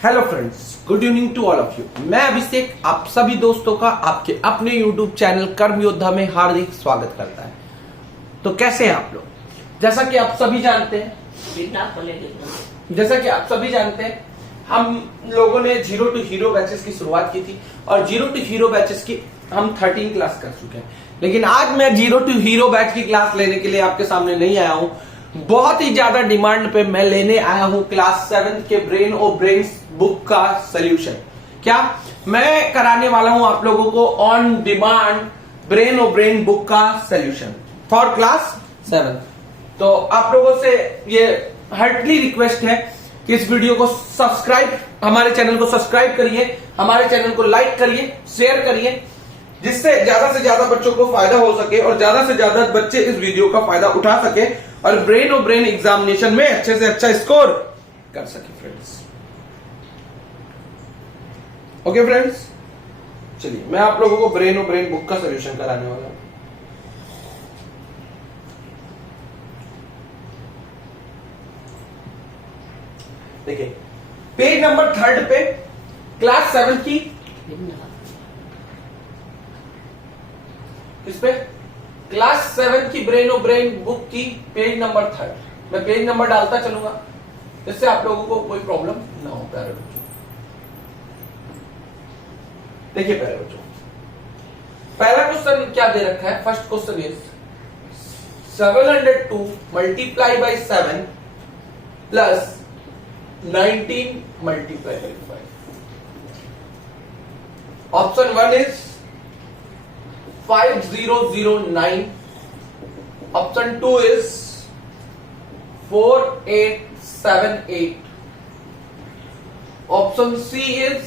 Hello friends, good evening to all of you. मैं अभिषेक आप सभी दोस्तों का आपके अपने यूट्यूब चैनल कर्म योद्धा में हार्दिक स्वागत करता है। तो कैसे हैं आप लोग? जैसा कि आप सभी जानते हैं हम लोगों ने जीरो टू हीरो बैचेस की शुरुआत की थी और जीरो टू हीरो बैचेस की हम 13 क्लास कर चुके हैं। लेकिन आज मैं जीरो टू हीरो बैच की क्लास लेने के लिए आपके सामने नहीं आया हूं। बहुत ही ज्यादा डिमांड पे मैं लेने आया हूं क्लास 7 के ब्रेन और ब्रेन्स बुक का सोल्यूशन। क्या मैं कराने वाला हूं आप लोगों को ऑन डिमांड ब्रेन और ब्रेन बुक का सोल्यूशन फॉर क्लास 7। तो आप लोगों से ये हार्टली रिक्वेस्ट है कि इस वीडियो को सब्सक्राइब, हमारे चैनल को सब्सक्राइब करिए, हमारे चैनल को लाइक करिए, शेयर करिए, जिससे ज्यादा से ज्यादा बच्चों को फायदा हो सके और ज्यादा से ज्यादा बच्चे इस वीडियो का फायदा उठा सके और ब्रेन और ब्रेन एग्जामिनेशन में अच्छे से अच्छा स्कोर कर सके फ्रेंड्स। ओके फ्रेंड्स, चलिए मैं आप लोगों को ब्रेन और ब्रेन बुक का सोल्यूशन कराने वाला हूं। देखिए पेज नंबर 3 पे क्लास 7 की इस पे क्लास 7 की ब्रेन और ब्रेन बुक की पेज नंबर 3 मैं पेज नंबर डालता चलूंगा, इससे आप लोगों को कोई प्रॉब्लम ना हो। प्यारे बच्चों देखिए, प्यारे बच्चों पहला क्वेश्चन क्या दे रखा है? First question is 702 multiply by 7 plus 19 multiply by 5। Option 1 is 5009, option 2 is 4878, option C is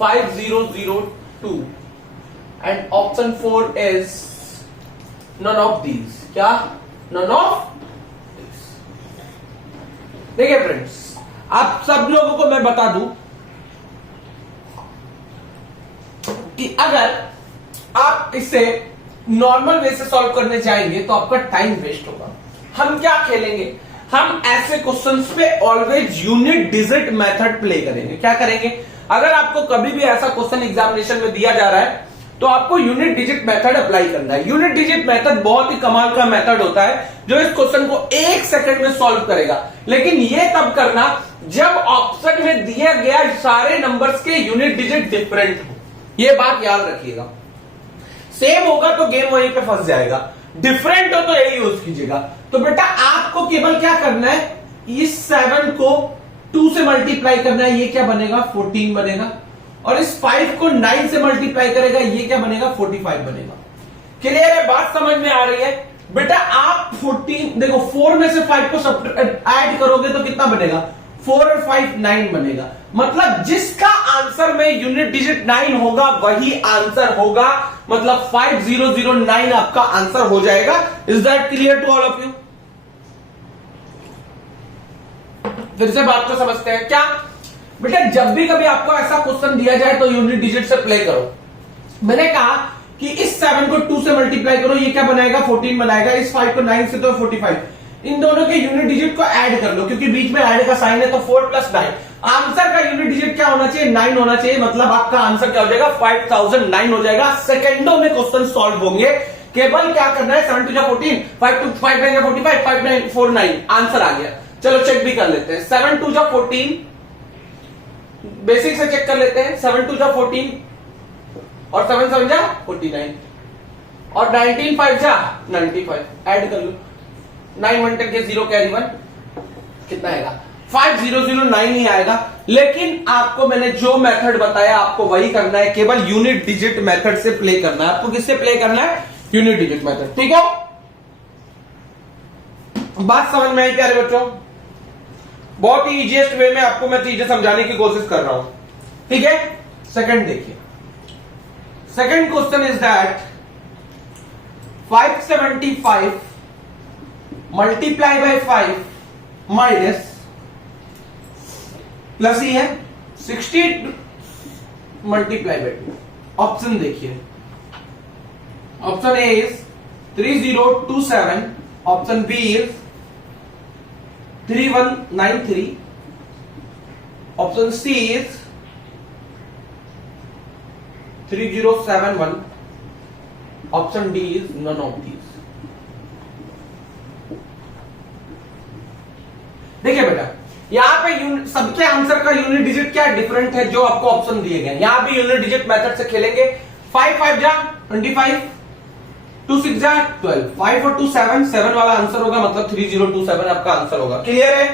5002 and option 4 is none of these. क्या? None of these. देखिए फ्रेंड्स, आप सब लोगों को मैं बता दूं कि अगर आप इसे नॉर्मल वे से सॉल्व करने जाएंगे तो आपका टाइम वेस्ट होगा। हम क्या खेलेंगे? हम ऐसे क्वेश्चंस पे always unit digit method play करेंगे। क्या करेंगे? अगर आपको कभी भी ऐसा क्वेश्चन एग्जामिनेशन में दिया जा रहा है तो आपको यूनिट डिजिट मेथड अप्लाई करना है। यूनिट डिजिट मेथड बहुत ही कमाल का मेथड होता है जो इस क्वेश्चन को 1 सेकंड में सॉल्व करेगा। लेकिन ये तब करना जब ऑप्शन में दिया गया सारे नंबर्स के यूनिट डिजिट डिफरेंट हो। ये बात याद रखिएगा। सेम होगा तो गेम वहीं पे फंस जाएगा, डिफरेंट हो तो यही यूज कीजिएगा। तो बेटा आपको केवल क्या करना है, इस 7 को 2 से मल्टीप्लाई करना है, ये क्या बनेगा? 14 बनेगा। और इस 5 को 9 से मल्टीप्लाई करेगा, ये क्या बनेगा? 45 बनेगा। क्लियर है? बात समझ में आ रही है? बेटा आप 14 देखो, 4 में से 5 को ऐड करोगे तो कितना बनेगा? 4 और 5 9 बनेगा। मतलब जिसका आंसर में यूनिट डिजिट 9 होगा वही आंसर होगा। मतलब 5009 आपका आंसर हो जाएगा। Is that clear to all of you? फिर से बात को समझते हैं। क्या बेटा, जब भी कभी आपको ऐसा क्वेश्चन दिया जाए तो यूनिट डिजिट से प्ले करो। मैंने कहा कि इस 7 को 2 से मल्टीप्लाई करो, ये क्या बनाएगा? 14 बनाएगा। इस 5 को 9 से तो 45। इन दोनों के यूनिट डिजिट को ऐड कर लो, क्योंकि बीच में ऐड का साइन है, तो 4 प्लस 9। आंसर का यूनिट डिजिट क्या होना चाहिए? 9 होना चाहिए। मतलब आपका आंसर क्या हो जाएगा? 5009 हो जाएगा। सेकंडों में क्वेश्चन सॉल्व होंगे। केवल क्या करना है? 7 2 14, 5 2 5 9 45, 5 9 4 9, आंसर आ गया। चलो चेक भी कर लेते हैं। 7 2 14, बेसिक से चेक कर लेते हैं। 7 2 14 और 7 7 49 और 19 5 95, ऐड कर लो। 9 1 10 के 0 कैरी 1 कितना आएगा? 5009 ही आएगा। लेकिन आपको मैंने जो मेथड बताया आपको वही करना है, केवल यूनिट डिजिट मेथड से प्ले करना है। आपको किससे प्ले करना है? Unit digit method. ठीक है? बात समझ में आई प्यारे बच्चों? बहुत ही इजीएस्ट वे में आपको मैं चीजें समझाने की कोशिश कर रहा हूं। ठीक है? सेकंड देखिए, second question is that 575 multiply by 5 minus plus ही है 60 मल्टीप्लाई बाई 2। ऑप्शन देखिए, option A is 3027, option B is 3193, option C is 3071, option D is none of these. देखिए बेटा, यहां पे सबके आंसर का यूनिट डिजिट क्या डिफरेंट है जो आपको ऑप्शन दिए गए। यहां भी यूनिट डिजिट मेथड से खेलेंगे। 5 5 जा 25, 2 6 जा 12, 5 और 2 7, 7 वाला आंसर होगा, मतलब 3027 आपका आंसर होगा। क्लियर है?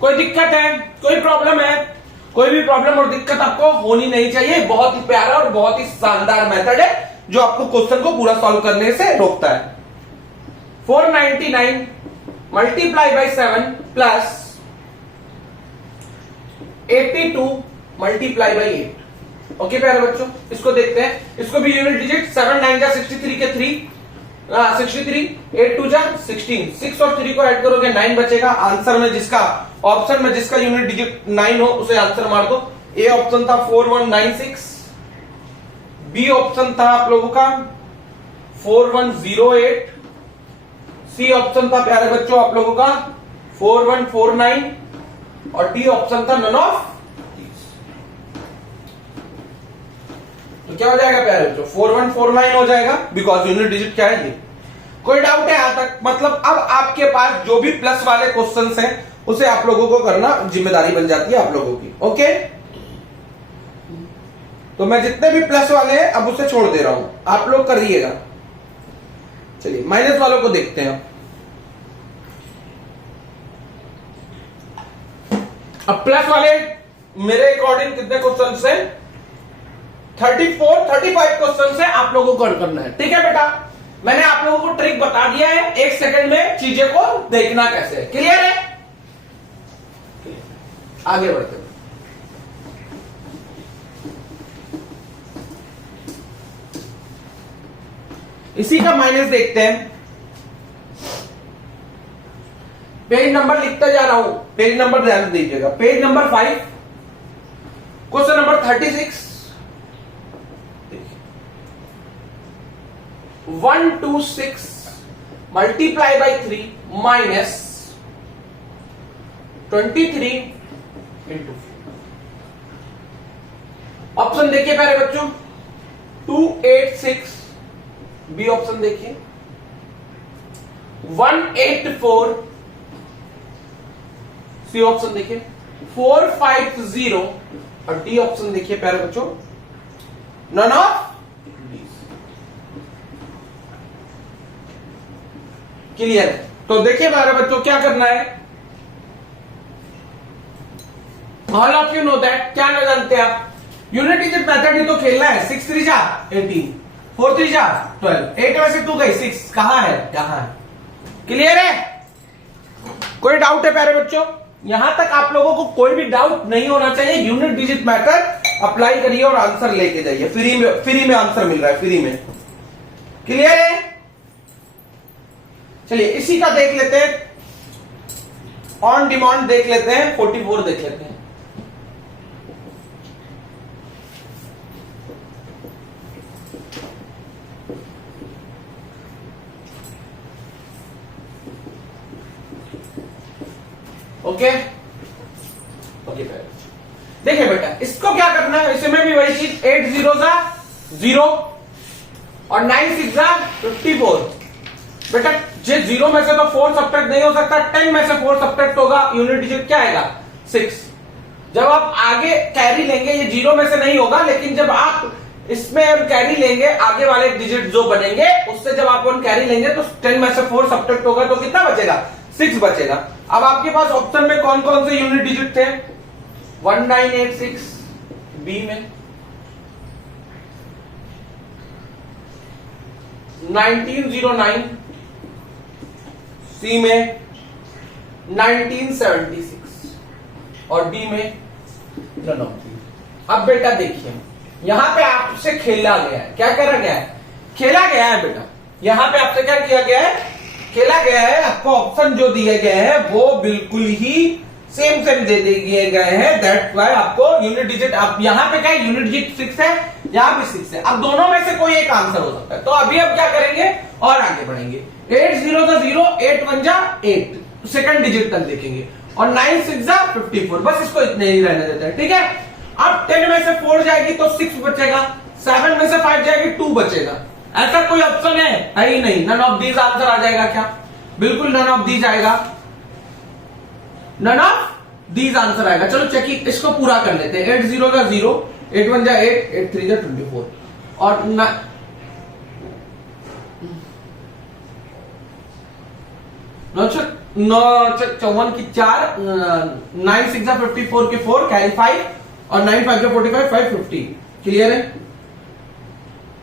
कोई दिक्कत है, कोई प्रॉब्लम है? कोई भी प्रॉब्लम और दिक्कत आपको होनी नहीं चाहिए। बहुत ही प्यारा और बहुत ही शानदार मेथड है जो आपको क्वेश्चन को पूरा सॉल्व करने से रोकता है। 499 multiply by 7 plus 82 multiply by 8। Okay प्यारे बच्चों, इसको देखते हैं। इसको भी यूनिट डिजिट 7 9 जा 63 के 3, 63, 8 2 जा 16, 6 और 3 को ऐड करोगे 9 बचेगा। आंसर में जिसका ऑप्शन में जिसका यूनिट डिजिट 9 हो उसे आंसर मार दो। ए ऑप्शन था 4196, बी ऑप्शन था आप लोगों का 4108, सी ऑप्शन था प्यारे बच्चों आप लोगों का 4149 और डी ऑप्शन था नन ऑफ दीज। तो क्या हो जाएगा प्यारे बच्चों? 4149 हो जाएगा, बिकॉज यूनिट डिजिट क्या है ये। कोई डाउट है यहां तक? मतलब अब आपके पास जो भी प्लस वाले क्वेश्चंस हैं उसे आप लोगों को करना जिम्मेदारी बन जाती है आप लोगों की। ओके, तो मैं जितने भी प्लस वाले हैं अब उसे छोड़ दे रहा हूं, आप लोग करिएगा। चलिए माइनस वालों को देखते हैं। अब प्लस वाले मेरे अकॉर्डिंग कितने क्वेश्चन है? 34 35 क्वेश्चन है आप लोगों को करना है। ठीक है बेटा, मैंने आप लोगों को ट्रिक बता दिया है, 1 सेकंड में चीजें को देखना कैसे है। क्लियर है? आगे बढ़ते हैं। इसी का माइनस देखते हैं। पेज नंबर लिखता जा रहा हूं, पेज नंबर ध्यान दीजिएगा। Page number 5, question number 36। 126 multiply by 3 minus 23 into. Option देखिए प्यारे बच्चों, 286, बी ऑप्शन देखिए 184, सी ऑप्शन देखिए 450 और डी ऑप्शन देखिए प्यारे बच्चों नन ऑफ दीज। क्लियर है? तो देखिए प्यारे बच्चों क्या करना है। All of you know that, क्या ना जानते हैं आप? यूनिट डिजिट मेथड ही तो खेलना है। 6 3 जा 18, 4 3 जा 12, 8 में से 2 गई 6, कहां है? यहां है। क्लियर है? कोई डाउट है प्यारे बच्चों? यहां तक आप लोगों को कोई भी डाउट नहीं होना चाहिए। यूनिट डिजिट मेथड अप्लाई करिए और आंसर लेके जाइए। फ्री में आंसर मिल रहा है, फ्री में। क्लियर है? चलिए इसी का देख लेते हैं, ऑन डिमांड देख लेते हैं, 44 देख लेते हैं। ओके ओके, देखिए बेटा इसको क्या करना है। इसमें भी वही चीज, 8 0 जा 0 और 9 6 जा 54। बेटा जे 0 में से तो 4 सब्ट्रैक्ट नहीं हो सकता, 10 में से 4 सब्ट्रैक्ट होगा, यूनिट डिजिट क्या आएगा? 6। जब आप आगे कैरी लेंगे, ये 0 में से नहीं होगा, लेकिन जब आप इसमें कैरी लेंगे, आगे वाले डिजिट जो बनेंगे उससे जब आप कैरी लेंगे तो 10 में से 4 सब्ट्रैक्ट होगा तो कितना बचेगा? 6 बचेगा। अब आपके पास ऑप्शन में कौन कौन से यूनिट डिजिट थे? 1986 बी में, 1909 सी में, 1976 और डी में नन ऑफ दीज। अब बेटा देखिए यहां पे आपसे खेला गया है। क्या करा गया है? खेला गया है बेटा। यहां पे आपसे क्या किया गया है? खेला गया है। आपको ऑप्शन जो दिए गए हैं वो बिल्कुल ही सेम दे दिए गए हैं। दैट्स व्हाई आपको यूनिट डिजिट, आप यहां पे क्या यूनिट डिजिट 6 है, यहां भी 6 है। अब दोनों में से कोई एक आंसर हो सकता है। तो अभी अब क्या करेंगे और आगे बढ़ेंगे। 8 0 जा 0, 8 1 जा 8, सेकंड डिजिट तक देखेंगे और 9 6 जा 54, बस इसको इतने ही रहने देते हैं, ठीक है। अब 10 में से 4 जाएगी तो 6 बचेगा, 7 में से 5 जाएगी 2 बचेगा। ऐसा कोई ऑप्शन है ही नहीं, नन ऑफ दीज आंसर आ जाएगा क्या? बिल्कुल नन ऑफ दीज आएगा, नन ऑफ दीज आंसर आएगा। चलो चेक इसको पूरा कर लेते हैं। 8 0 का 0, 8 1 जा 8, 8 3 जा 24 और 54 की 4, 9 6 जा 54 के 4 कैरी 5 और 9 5 जा 45 5 50। क्लियर है?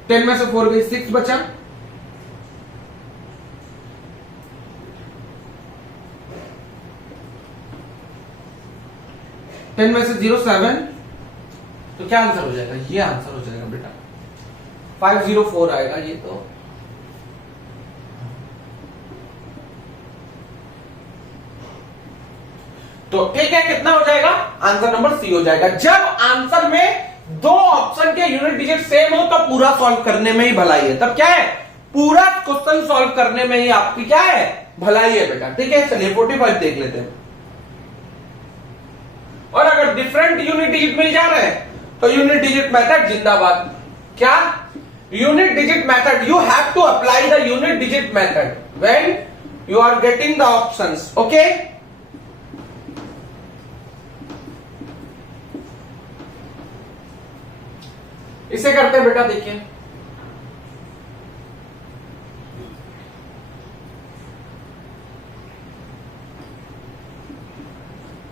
10 में से 4 गई 6 बचा, टेन में से 0 7, तो क्या आंसर हो जाएगा? ये आंसर हो जाएगा बेटा 504 आएगा ये। तो ठीक है, कितना हो जाएगा? आंसर नंबर सी हो जाएगा। जब आंसर में दो ऑप्शन के यूनिट डिजिट सेम हो तो पूरा सॉल्व करने में ही भलाई है। तब क्या है? पूरा क्वेश्चन सॉल्व करने में ही आपकी क्या है? भलाई है बेटा, ठीक है। चलिए 45 देख लेते हैं। और अगर डिफरेंट यूनिट डिजिट मिल जा रहे हैं तो यूनिट डिजिट मेथड जिंदाबाद। क्या? Unit digit method, you have to apply the unit digit method when you are getting the options, okay. इसे करते हैं बेटा, देखिए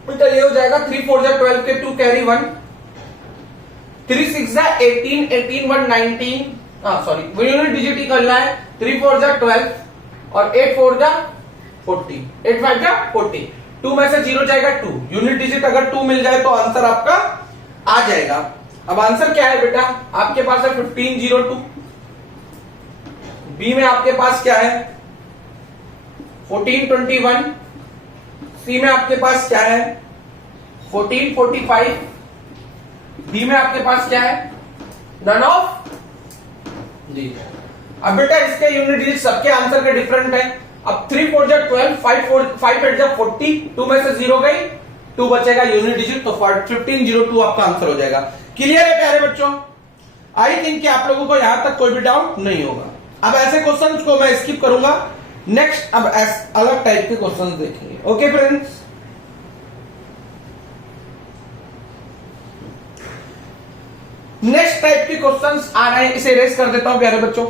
बेटा ये हो जाएगा 3 4 जा 12 के 2 कैरी 1, 3 6 जा 18, 18 1 19, सॉरी वो यूनिट डिजिट ही करना है। 3 4 जा 12 और 8 4 जा 40, 8 5 जा 40। 2 में से 0 जाएगा 2, यूनिट डिजिट अगर 2 मिल जाए तो आंसर आपका आ जाएगा। अब आंसर क्या है बेटा? आपके पास है 1502, बी में आपके पास क्या है? 1421, सी में आपके पास क्या है? 1445, डी में आपके पास क्या है? None of the. अब बेटा इसके यूनिट डिजिट सबके आंसर के डिफरेंट है। अब 3 4 जा 12, 5 8 जा 40, 2 में से 0 गई, 2 बचेगा यूनिट डिजिट, तो 1502 आपका आंसर हो जाएगा। क्लियर है प्यारे बच्चों? आई थिंक कि आप लोगों को यहां तक कोई भी डाउट नहीं होगा। अब ऐसे क्वेश्चंस को मैं स्किप करूंगा, नेक्स्ट अब अलग टाइप के क्वेश्चंस देखेंगे, ओके फ्रेंड्स। नेक्स्ट टाइप के क्वेश्चंस आ रहे हैं, इसे इरेज कर देता हूं प्यारे बच्चों।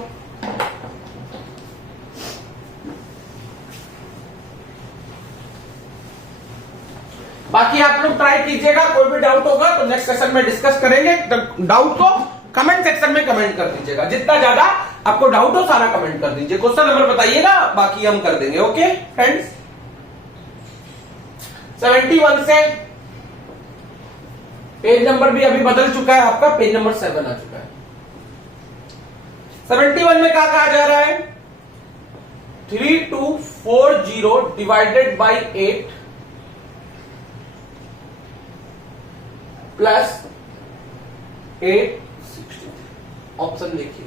बाकी आप लोग ट्राई कीजिएगा, कोई भी डाउट होगा तो नेक्स्ट सेशन में डिस्कस करेंगे। डाउट को कमेंट सेक्शन में कमेंट कर दीजिएगा, जितना ज्यादा आपको डाउट हो सारा कमेंट कर दीजिए। क्वेश्चन नंबर बताइएगा, बाकी हम कर देंगे, ओके फ्रेंड्स। 71 से पेज नंबर भी अभी बदल चुका है आपका, पेज नंबर 7 आ चुका है। 71 में क्या कहा जा रहा है? 3240 डिवाइडेड बाई 8 प्लस 860। ऑप्शन देखिए,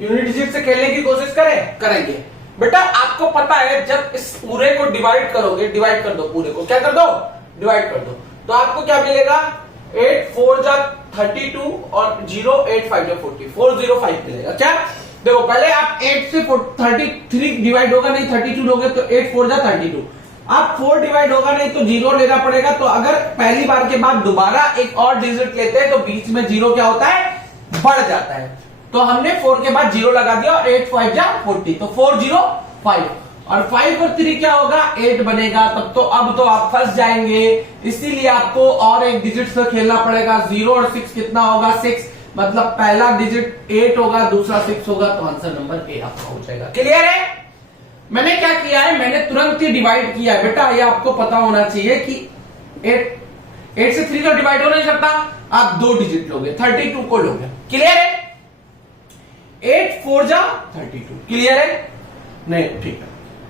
यूनिट डिजिट से खेलने की कोशिश करेंगे बेटा। आपको पता है जब इस पूरे को डिवाइड करोगे, डिवाइड कर दो पूरे को, क्या कर दो? डिवाइड कर दो, तो आपको क्या मिलेगा? 8 4 जा 32 और 0 8 5 जा 40, 405 मिलेगा। क्या? देखो पहले आप 8 से 33 डिवाइड होगा नहीं, 32 लोगे तो 8 4 जा 32। आप 4 डिवाइड होगा नहीं तो 0 लेना पड़ेगा। तो अगर पहली बार के बाद दोबारा एक और डिजिट लेते हैं तो बीच में 0 क्या होता है? बढ़ जाता है। तो हमने 4 के बाद 0 लगा दिया और 8 5 जा 40, तो 405 और 5 और 3 क्या होगा? 8 बनेगा। तब तो अब तो आप फंस जाएंगे, इसीलिए आपको और एक डिजिट से खेलना पड़ेगा। 0 और 6 कितना होगा? 6, मतलब पहला डिजिट 8 होगा, दूसरा 6 होगा, तो आंसर नंबर ए आपका हो जाएगा। क्लियर है? मैंने क्या किया है? मैंने तुरंत ही डिवाइड किया है बेटा। ये आपको पता होना चाहिए कि 8 से 3 तो डिवाइड हो नहीं सकता, आप 2 डिजिट लोगे, 32 को लोगे। क्लियर है? 8 4 जा 32। क्लियर है? नहीं ठीक है।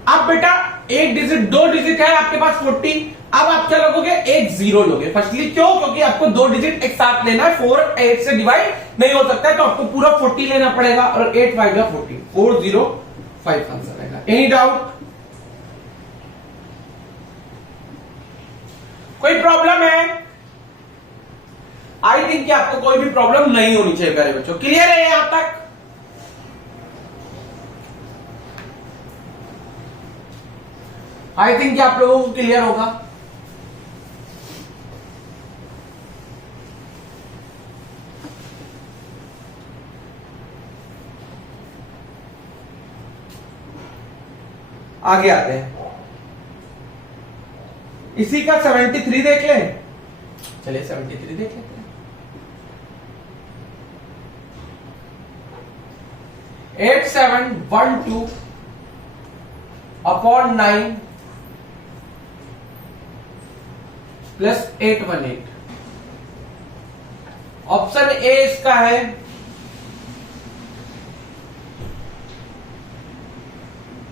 अब बेटा एक डिजिट, दो डिजिट है आपके पास 40। अब आप क्या लोगोगे? एक जीरो लोगे फर्स्टली। क्यों? क्योंकि आपको दो डिजिट एक साथ लेना है, 4 8 से डिवाइड नहीं हो सकता है, तो आपको पूरा 40 लेना पड़ेगा। और 8 5 जा 40, 405 आंसर आएगा। Any doubt? कोई प्रॉब्लम है? आई थिंक कि आपको कोई भी प्रॉब्लम नहीं होनी चाहिए प्यारे बच्चों। क्लियर है यहां तक? आई थिंक कि आप लोगों को क्लियर होगा। आगे आते हैं, इसी का 73 देख लें। चलिए 73 देख लेते हैं। 8712 अपॉन 9 प्लस 818। ऑप्शन ए इसका है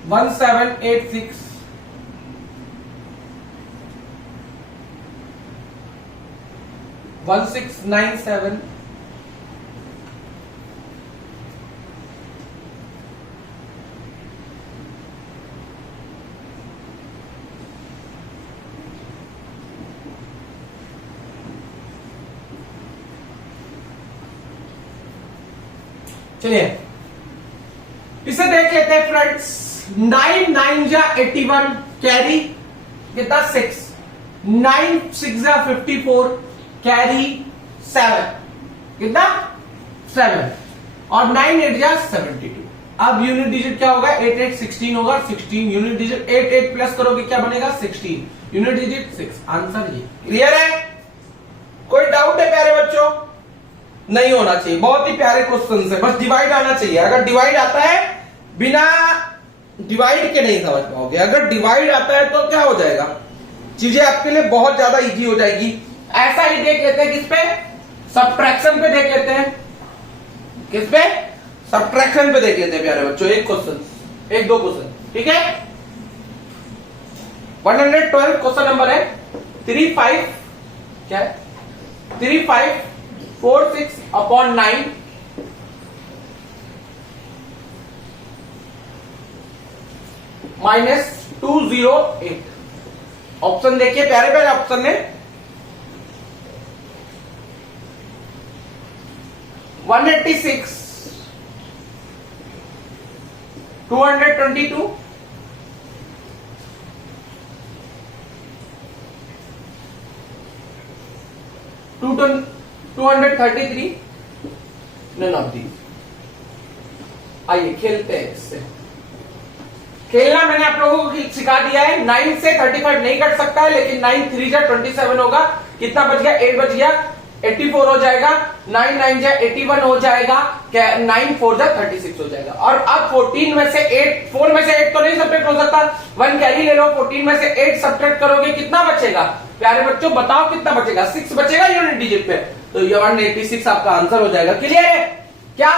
1786 1697 चलिए इसे देख लेते हैं फ्रेंड्स। 9 9 जा 81 कैरी कितना 6, 9 6 जा 54 कैरी 7 कितना 7 और 9 8 जा 72। अब यूनिट डिजिट क्या होगा? 8 8 16 होगा। 16 यूनिट डिजिट 8 8 प्लस करोगे क्या बनेगा? 16 यूनिट डिजिट 6। आंसर ये। क्लियर है? कोई डाउट है प्यारे बच्चों? नहीं होना चाहिए। बहुत ही प्यारे क्वेश्चन है, बस डिवाइड आना चाहिए। अगर डिवाइड आता है, बिना डिवाइड के नहीं समझ पाओगे। अगर डिवाइड आता है तो क्या हो जाएगा? चीजें आपके लिए बहुत ज्यादा इजी हो जाएगी। ऐसा ही देख लेते हैं, किस पे? सब्ट्रैक्शन पे देख लेते हैं। किस पे? सब्ट्रैक्शन पे देख लेते हैं प्यारे बच्चों। एक क्वेश्चन, एक दो क्वेश्चन, ठीक है। 112 क्वेश्चन नंबर है 35 क्या है? 3546 अपॉन 9 माइनस 208। ऑप्शन देखिए प्यारे प्यारे ऑप्शन है। 186 222 233 नन ऑफ दीज। आइए खेलते हैं इससे। खेलना मैंने आप लोगों को सिखा दिया है। 9 से 35 नहीं कट सकता है, लेकिन 9 3 जा 27 होगा। कितना बच गया? 8 बच गया, 84 हो जाएगा। 9 9 जा 81 हो जाएगा। 9 4 जा 36 हो जाएगा। और अब 14 में से 8, 4 में से 8 तो नहीं सब्ट्रैक्ट हो सकता, 1 कैरी ले लो। 14 में से 8 सब्ट्रैक्ट करोगे, कितना बचेगा प्यारे बच्चों? बताओ कितना बचेगा? 6 बचेगा यूनिट डिजिट पे, तो ये 186 आपका आंसर हो जाएगा। क्लियर है क्या?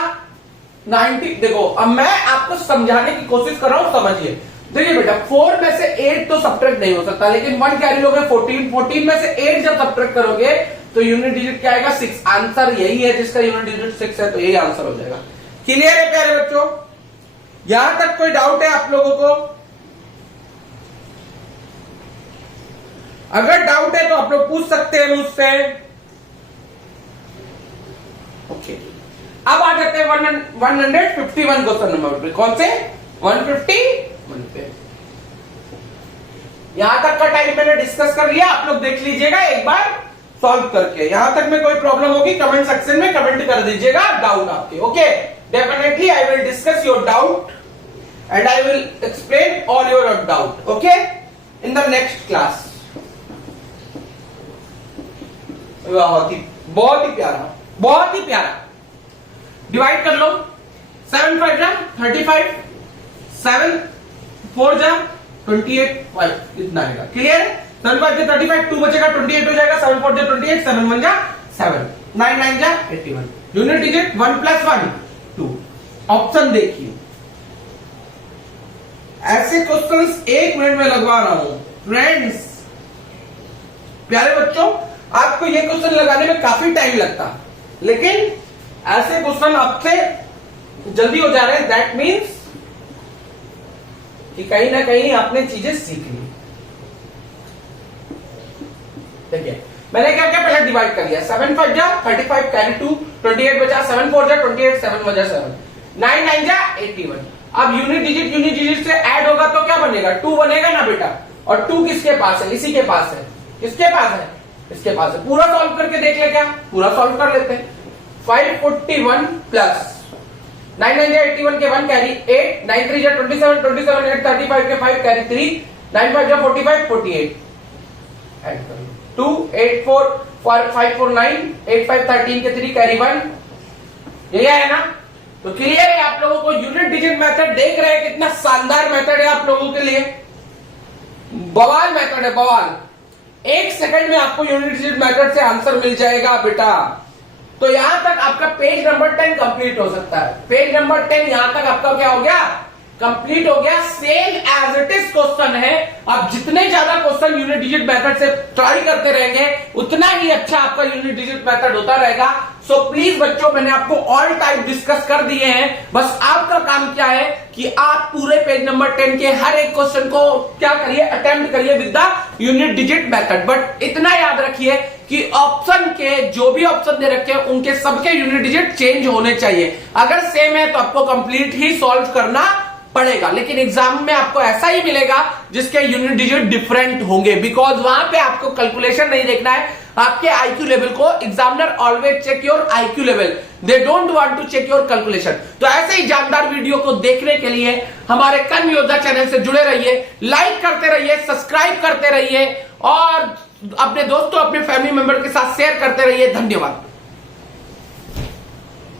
90। देखो अब मैं आपको समझाने की कोशिश कर रहा हूं, समझिए। देखिए बेटा 4 में से 8 तो सब्ट्रैक्ट नहीं हो सकता, लेकिन 1 कैरी लोगे 14, 14 में से 8 जब सब्ट्रैक्ट करोगे तो यूनिट डिजिट क्या आएगा? 6। आंसर यही है, जिसका यूनिट डिजिट 6 है, तो यही आंसर हो जाएगा। क्लियर है प्यारे बच्चों? यहां तक कोई डाउट है आप लोगों को? अगर डाउट है तो आप लोग पूछ सकते हैं मुझसे। ओके, अब आ जाते हैं 151 क्वेश्चन नंबर पे। कौन से? 151 पे। यहां तक का टाइम मैंने डिस्कस कर लिया, आप लोग देख लीजिएगा एक बार सॉल्व करके। यहां तक में कोई प्रॉब्लम होगी कमेंट सेक्शन में कमेंट कर दीजिएगा डाउट आपके। Okay, definitely I will discuss your doubt and I will explain all your doubt, okay, in the next class. बहुत ही प्यारा, बहुत ही प्यारा। डिवाइड कर लो। 7 5 जा 35, 7 4 जा 28, 5 इतना आएगा। क्लियर है? 7 5 जा 35, 2 बचेगा 28 हो जाएगा। 7 4 जा 28, 7 1 जा 7, 9 9 जा 81। Unit digit 1 + 1 2। ऑप्शन देखिए, ऐसे क्वेश्चंस 1 मिनट में लगवा रहा हूं फ्रेंड्स। प्यारे बच्चों, आपको ये क्वेश्चन लगाने में काफी टाइम लगता, लेकिन ऐसे क्वेश्चन आपसे जल्दी हो जा रहे हैं। दैट मीन्स कि कहीं ना कहीं आपने चीजें सीख ली। देखिए मैंने क्या क्या पहले डिवाइड कर लिया। 7 5 जा 35 कैरी 2, 28 बचा, 7 4 जा 28, 7 1 जा 7, 9 9 जा 81। अब यूनिट डिजिट से ऐड होगा तो क्या बनेगा? 2 बनेगा ना बेटा। और 2 किसके पास है? इसी के पास है। किसके पास है? इसके पास है। पूरा सॉल्व करके देख ले, क्या पूरा सॉल्व कर लेते हैं। 541 प्लस 9 9 जा 81 के 1 कैरी 8, 9 3 जा 27, 27 8 35 के 5 कैरी 3, 9 5 जा 45 48। ऐड कर 2 8 4 5 4 9 8 5 13 के 3 कैरी 1। यही है ना? तो क्लियर है आप लोगों को। यूनिट डिजिट मेथड देख रहे हैं, कितना शानदार मेथड है आप लोगों के लिए। बवाल मेथड है, बवाल। 1 सेकंड में आपको यूनिट डिजिट मेथड से आंसर मिल जाएगा बेटा। तो यहां तक आपका पेज नंबर 10 कंप्लीट हो सकता है। पेज नंबर 10 यहां तक आपका क्या हो गया? कंप्लीट हो गया। Same as it is question है। आप जितने ज्यादा क्वेश्चन यूनिट डिजिट मेथड से ट्राई करते रहेंगे, उतना ही अच्छा आपका यूनिट डिजिट मेथड होता रहेगा। सो प्लीज बच्चों, मैंने आपको ऑल टाइप डिस्कस कर दिए हैं। बस आपका काम क्या है कि आप पूरे पेज नंबर 10 के हर एक क्वेश्चन को क्या करिए? अटेम्प्ट करिए with the unit digit method. But इतना याद रखिए कि ऑप्शन के जो भी ऑप्शन दे रखे हैं, उनके सबके यूनिट डिजिट चेंज होने चाहिए। अगर सेम है तो आपको कंप्लीट ही सॉल्व करना पड़ेगा। लेकिन एग्जाम में आपको ऐसा ही मिलेगा जिसके यूनिट डिजिट डिफरेंट होंगे, बिकॉज वहां पे आपको कैलकुलेशन नहीं देखना है, आपके आईक्यू लेवल को। Examiner always check your IQ level, they don't want to check your calculation. तो ऐसे ही जानदार वीडियो को देखने के लिए हमारे कर्म योद्धा चैनल से जुड़े रहिए, लाइक करते रहिए, सब्सक्राइब करते रहिए और अपने दोस्तों, अपने फैमिली मेंबर के साथ शेयर करते रहिए। धन्यवाद।